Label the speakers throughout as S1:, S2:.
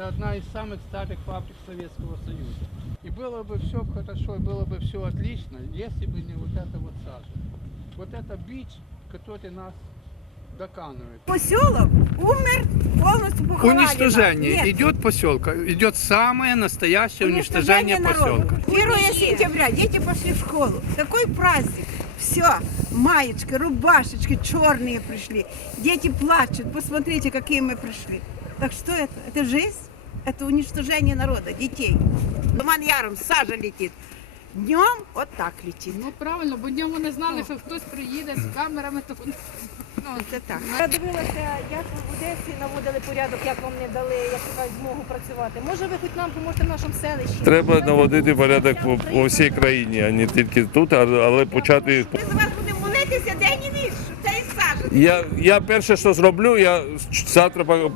S1: это одна из самых старых фабрик Советского Союза. И было бы все хорошо, было бы все отлично, если бы не вот это вот сажа. Вот это бич, который нас доканывает.
S2: Поселок умер, полностью поховали
S1: Уничтожение.
S2: Нет.
S1: Идет поселка. Идет самое настоящее уничтожение,
S2: народа.
S1: поселка.
S2: 1 сентября дети пошли в школу. Такой праздник. Все, маечки, рубашечки черные пришли. Дети плачут. Посмотрите, какие мы пришли. Так что это? Это жизнь? Это уничтожение народа, детей. Туман яром, сажа летит. Днем вот так летит.
S3: Ну правильно, бо днем вони знали, що хтось приїде з камерами, то вони
S2: Ну, це так.
S4: Я дивилася, як ви в Одесі наводили порядок, як вам не дали, як кажуть, змогу працювати. Може, ви хоч нам поможете в нашому селищі?
S5: Треба наводити порядок по, по всій країні, а не тільки тут, а- але почати.
S2: Ми за день і ніч, щоб це і сажа.
S5: Я, я перше, що зроблю, я завтра по-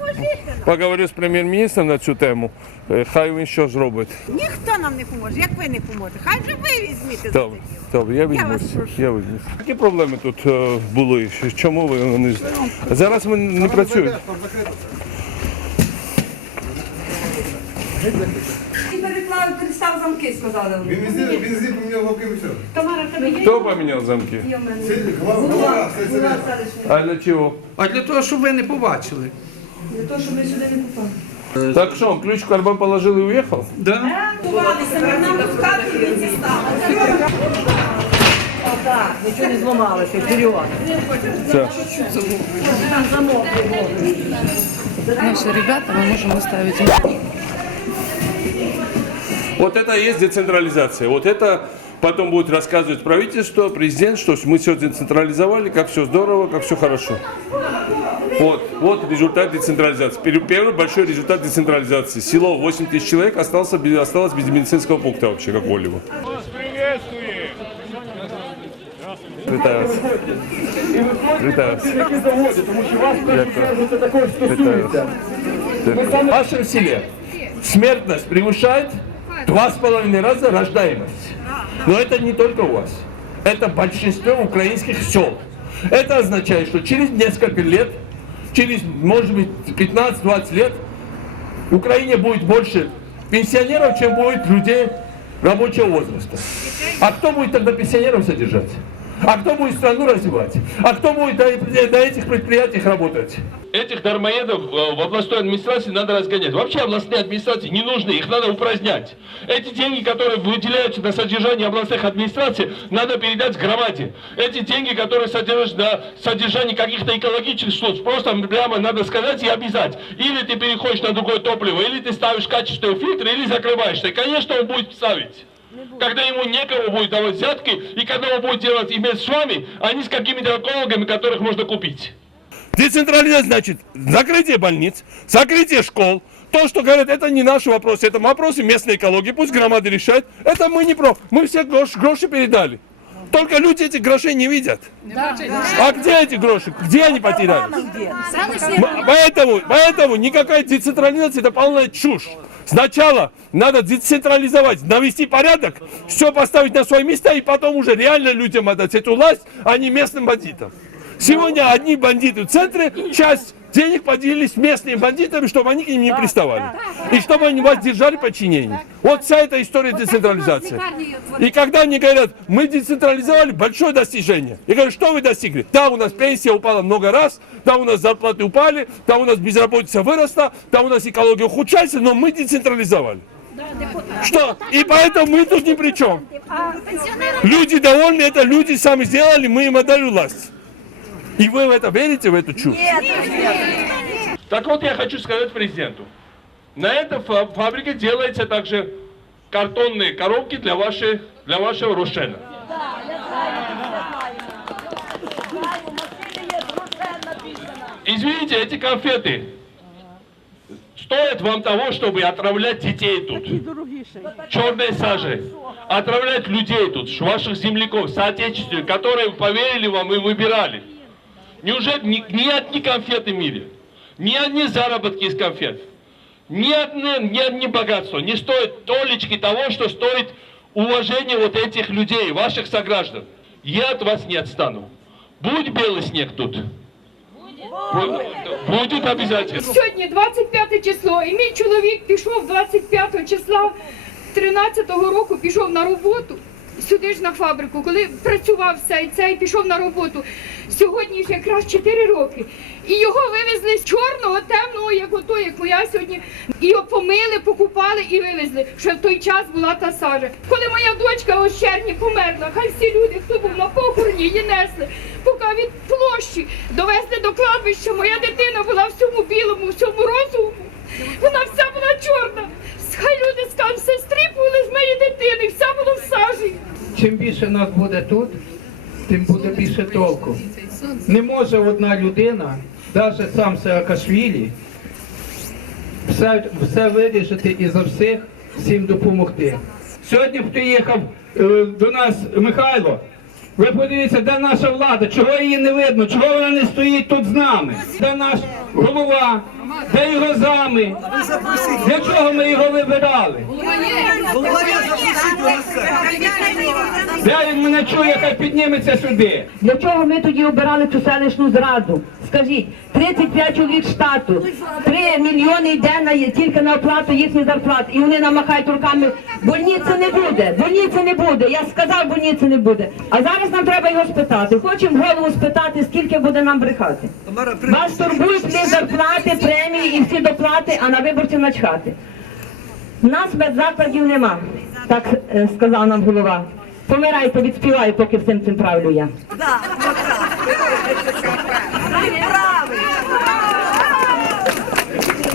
S5: поговорю з прем'єр-міністром на цю тему. Е, Хай він що зробить.
S2: Ніхто нам не поможе, як ви не поможете. Хай же ви візьмете за
S5: Добре,
S2: діло.
S5: добре, я
S2: вас
S5: візьмусь.
S2: прошу.
S5: Я візьмусь. Які проблеми тут е, були? Чому ви вони зараз ми не працюємо?
S6: І переклали, перестав замки, сказали вони.
S7: Він везде, він везде поміняв лапки і все.
S6: Тамара, в тебе є?
S5: Хто поміняв замки?
S6: Є в мене.
S7: Це голова, голова, це
S6: Була
S7: це.
S6: селищна.
S5: А для чого?
S1: А для того, щоб ви не побачили.
S6: Для того, щоб ми сюди не попали.
S5: Так що, ключ в карман положив і уїхав?
S1: Да?
S6: Ховалися, ми нам в хату віці стали. Так, нічого не зламалося, вперед.
S5: Це.
S6: Там замок
S3: наші ребята, ми можемо ставити.
S5: Вот это и есть децентрализация. Вот это потом будет рассказывать правительство, президент, что мы все децентрализовали, как все здорово, как все хорошо. Вот, вот результат децентрализации. Пер- Первый большой результат децентрализации. Село 8 тысяч человек остался без, осталось без медицинского пункта вообще какого-либо. Вітаю вас. Вітаю вас. Дякую. Вітаю вас. В вашем селе смертность превышает два с половиной раза рождаемость. Но это не только у вас. Это большинство украинских сел. Это означает, что через несколько лет, через, может быть, 15-20 лет, в Украине будет больше пенсионеров, чем будет людей рабочего возраста. А кто будет тогда пенсионеров содержать? А кто будет страну развивать? А кто будет на, этих предприятиях работать? Этих дармоедов э, в областной администрации надо разгонять. Вообще областные администрации не нужны, их надо упразднять. Эти деньги, которые выделяются на содержание областных администраций, надо передать громаде. Эти деньги, которые содержат на содержание каких-то экологических служб, просто прямо надо сказать и обязать. Или ты переходишь на другое топливо, или ты ставишь качественный фильтр, или закрываешься. И, конечно, он будет ставить. Когда ему некого будет давать взятки, и когда он будет делать иметь с вами, а не с какими-то экологами, которых можно купить. Децентрализация значит закрытие больниц, закрытие школ. То, что говорят, это не наши вопросы, это вопросы местной экологии, пусть громады решают. Это мы не про. Мы все грош- гроши передали. Только люди этих грошей не видят. А где эти гроши? Где они потеряли? Поэтому, поэтому никакая децентрализация это полная чушь. Сначала надо децентрализовать, навести порядок, все поставить на свои места и потом уже реально людям отдать эту власть, а не местным бандитам. Сегодня одни бандиты в центре, часть денег поделились местными бандитами, чтобы они к ним не приставали. И чтобы они вас держали подчинении. Вот вся эта история децентрализации. И когда мне говорят, мы децентрализовали, большое достижение. Я говорю, что вы достигли? Да, у нас пенсия упала много раз, да, у нас зарплаты упали, да, у нас безработица выросла, да, у нас экология ухудшается, но мы децентрализовали. Что? И поэтому мы тут ни при чем. Люди довольны, это люди сами сделали, мы им отдали власть. И вы в это верите, в эту чушь? Так вот я хочу сказать президенту. На этой фа- фабрике делаются также картонные коробки для, вашей, для вашего Рошена. Извините, эти конфеты стоят вам того, чтобы отравлять детей тут. Черной сажей. Отравлять людей тут, ваших земляков, соотечественников, которые поверили вам и выбирали. Неужели ни, ни одни конфеты в мире, ни одни заработки из конфет, ни одни, ни одни богатства не стоят толечки того, что стоит уважение вот этих людей, ваших сограждан. Я от вас не отстану. Будь белый снег тут. Будет обязательно.
S3: Сьогодні 25 число, і мій чоловік пішов 25 числа 13-го року, пішов на роботу. Сюди ж на фабрику, коли працював цей цей, пішов на роботу. Сьогодні ж якраз 4 роки. І його вивезли з чорного, темного, як ото, як моя сьогодні. І його помили, покупали і вивезли. Що в той час була та сажа. Коли моя дочка ось червні померла, хай всі люди, хто був на похороні, її несли. Поки від площі довезли до кладбища, моя дитина була в всьому білому, в всьому розуму. Вона вся була чорна. Хай люди скажуть, все стріпували з моєї дитини, вся була в сажі.
S1: Чим більше нас буде тут, тим буде більше толку. Не може одна людина, навіть сам Саакашвілі, все, все вирішити і за всіх всім допомогти. Сьогодні приїхав е, до нас Михайло. Ви подивіться, де наша влада, чого її не видно, чого вона не стоїть тут з нами? Де наш голова, де його зами? Для чого ми його вибирали? Він мене чує, хай підніметься сюди.
S6: Для чого ми тоді обирали цю селищну зраду? Скажіть, 35 чоловік штату, 3 мільйони йде на тільки на оплату їхніх зарплат, і вони намахають руками. Больниці не буде, больниці не буде. Я сказав, больниці не буде. А зараз нам треба його спитати. Хочемо голову спитати, скільки буде нам брехати. Вас турбують лише зарплати, премії і всі доплати, а на виборців начхати. У нас медзакладів нема, так е, сказав нам голова. Помирайте, відспіваю, поки всім цим правлю я.